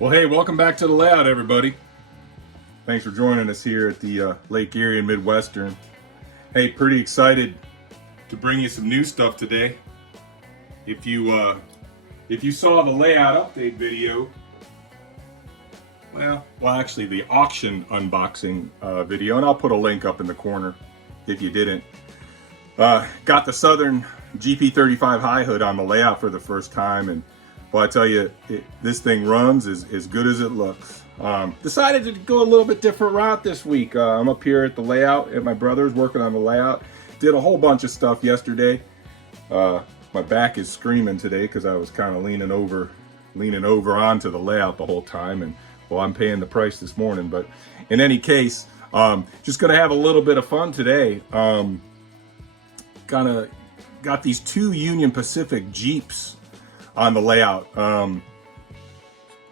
Well, hey, welcome back to the layout, everybody. Thanks for joining us here at the Lake Erie Midwestern. Hey, pretty excited to bring you some new stuff today. If you saw the layout update video, well, actually the auction unboxing video, and I'll put a link up in the corner if you didn't. Got the Southern GP35 high hood on the layout for the first time, and well, I tell you, this thing runs as good as it looks. Decided to go a little bit different route this week. I'm up here at the layout at my brother's working on the layout. Did a whole bunch of stuff yesterday. My back is screaming today because I was kind of leaning over onto the layout the whole time, and well, I'm paying the price this morning. But in any case, just gonna have a little bit of fun today. Got these two Union Pacific Jeeps on the layout.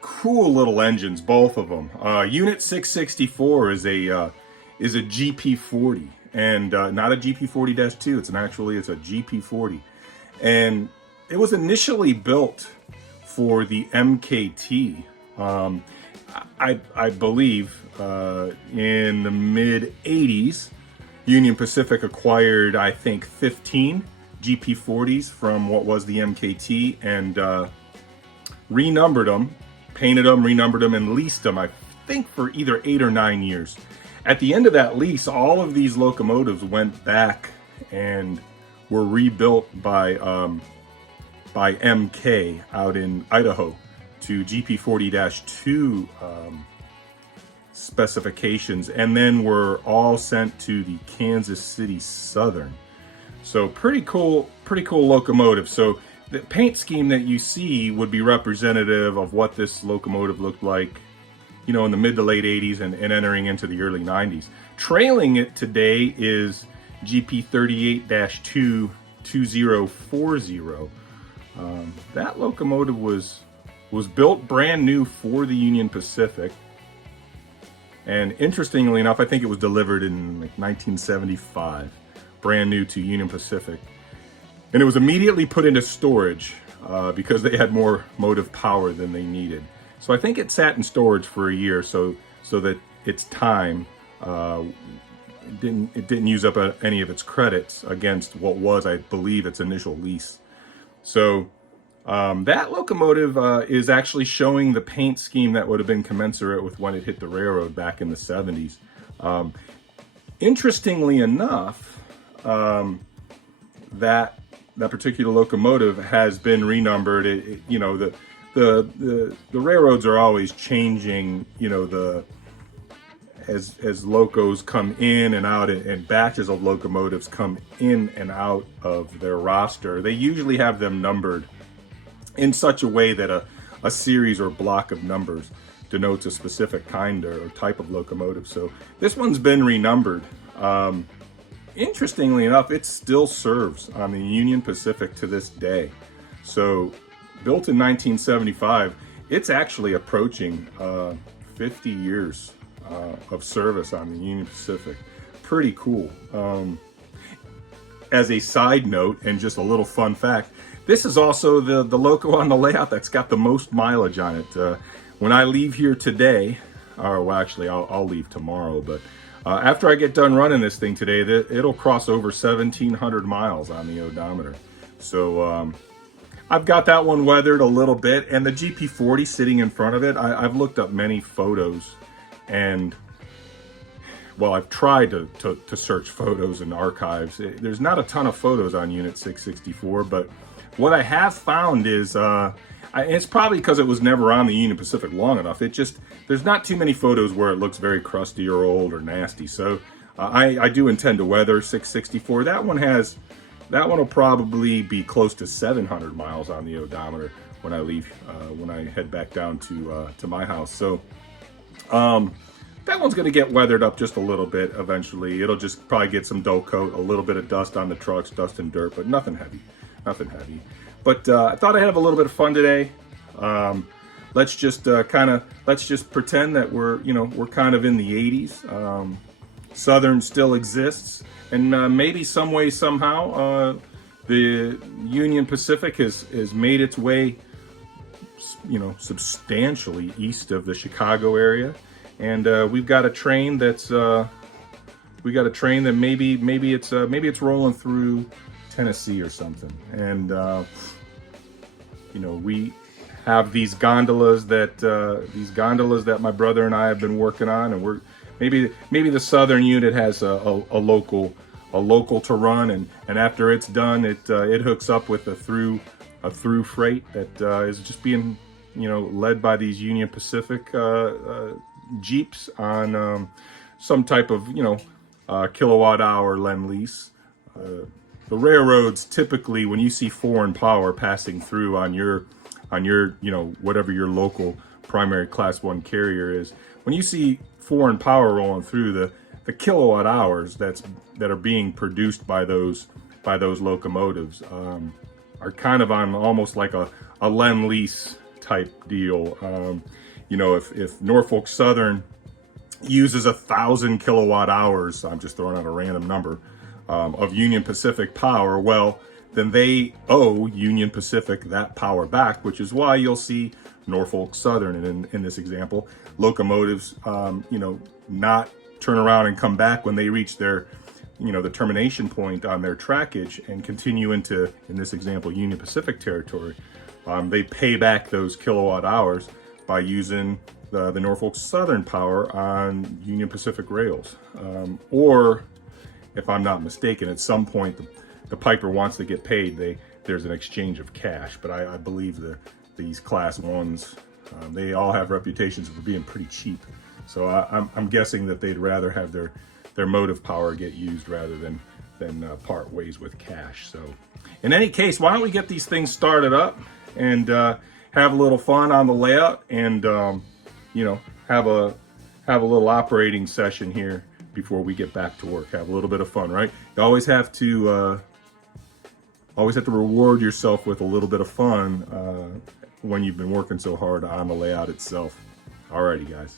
Cool little engines, both of them. Unit 664 is a GP40, and not a GP40-2. It's a GP40, and it was initially built for the MKT. I believe in the mid 80s, Union Pacific acquired, I think, 15 GP40s from what was the MKT, and renumbered them, painted them, renumbered them, and leased them, I think, for either 8 or 9 years. At the end of that lease, all of these locomotives went back and were rebuilt by MK out in Idaho to GP40-2 specifications, and then were all sent to the Kansas City Southern. So pretty cool locomotive. So the paint scheme that you see would be representative of what this locomotive looked like, you know, in the mid to late 80s and entering into the early 90s. Trailing it today is GP38-2 2040. That locomotive was built brand new for the Union Pacific. And interestingly enough, I think it was delivered in like 1975. Brand new to Union Pacific, and it was immediately put into storage because they had more motive power than they needed. So I think it sat in storage for a year, so that its time it didn't use up any of its credits against what was, I believe, its initial lease. So that locomotive is actually showing the paint scheme that would have been commensurate with when it hit the railroad back in the 70s. Interestingly enough, that particular locomotive has been renumbered. You know, the railroads are always changing. You know, as locos come in and out, and batches of locomotives come in and out of their roster, they usually have them numbered in such a way that a series or block of numbers denotes a specific kind or type of locomotive. So this one's been renumbered. Interestingly enough, it still serves on the Union Pacific to this day. So, built in 1975, it's actually approaching 50 years of service on the Union Pacific. Pretty cool. As a side note, and just a little fun fact, this is also the loco on the layout that's got the most mileage on it. When I leave here today, or well, actually, I'll leave tomorrow, but after I get done running this thing today, it'll cross over 1,700 miles on the odometer. So I've got that one weathered a little bit, and the GP40 sitting in front of it, I've looked up many photos, and well, I've tried to search photos and archives. There's not a ton of photos on Unit 664, but what I have found is, it's probably because it was never on the Union Pacific long enough. There's not too many photos where it looks very crusty or old or nasty. So I do intend to weather 664. That one will probably be close to 700 miles on the odometer when I leave, when I head back down to my house. So that one's going to get weathered up just a little bit eventually. It'll just probably get some dull coat, a little bit of dust on the trucks, dust and dirt, but nothing heavy. But I thought I'd have a little bit of fun today. Let's just pretend that we're kind of in the 80s. Southern still exists, and maybe some way, somehow, the Union Pacific has made its way substantially east of the Chicago area, and we've got a train that's maybe it's rolling through Tennessee or something, and we have these gondolas that my brother and I have been working on, and we're maybe the southern unit has a local to run, and after it's done, it hooks up with a through freight that is just being led by these Union Pacific Jeeps on some type of kilowatt hour lend-lease. The railroads typically, when you see foreign power passing through on your whatever your local primary class 1 carrier is, when you see foreign power rolling through, the kilowatt hours that are being produced by those locomotives are kind of on almost like a lend-lease type deal. If Norfolk Southern uses 1,000 kilowatt hours, I'm just throwing out a random number, of Union Pacific power, well, then they owe Union Pacific that power back, which is why you'll see Norfolk Southern in this example, locomotives, not turn around and come back when they reach their, the termination point on their trackage and continue into, in this example, Union Pacific territory. They pay back those kilowatt hours by using the Norfolk Southern power on Union Pacific rails. Or, if I'm not mistaken, at some point the piper wants to get paid, there's an exchange of cash. But I believe these class 1s, they all have reputations for being pretty cheap. So I'm guessing that they'd rather have their motive power get used rather than part ways with cash. So in any case, why don't we get these things started up and have a little fun on the layout, and have a little operating session here before we get back to work. Have a little bit of fun, right? You always have to reward yourself with a little bit of fun when you've been working so hard on the layout itself. Alrighty, guys.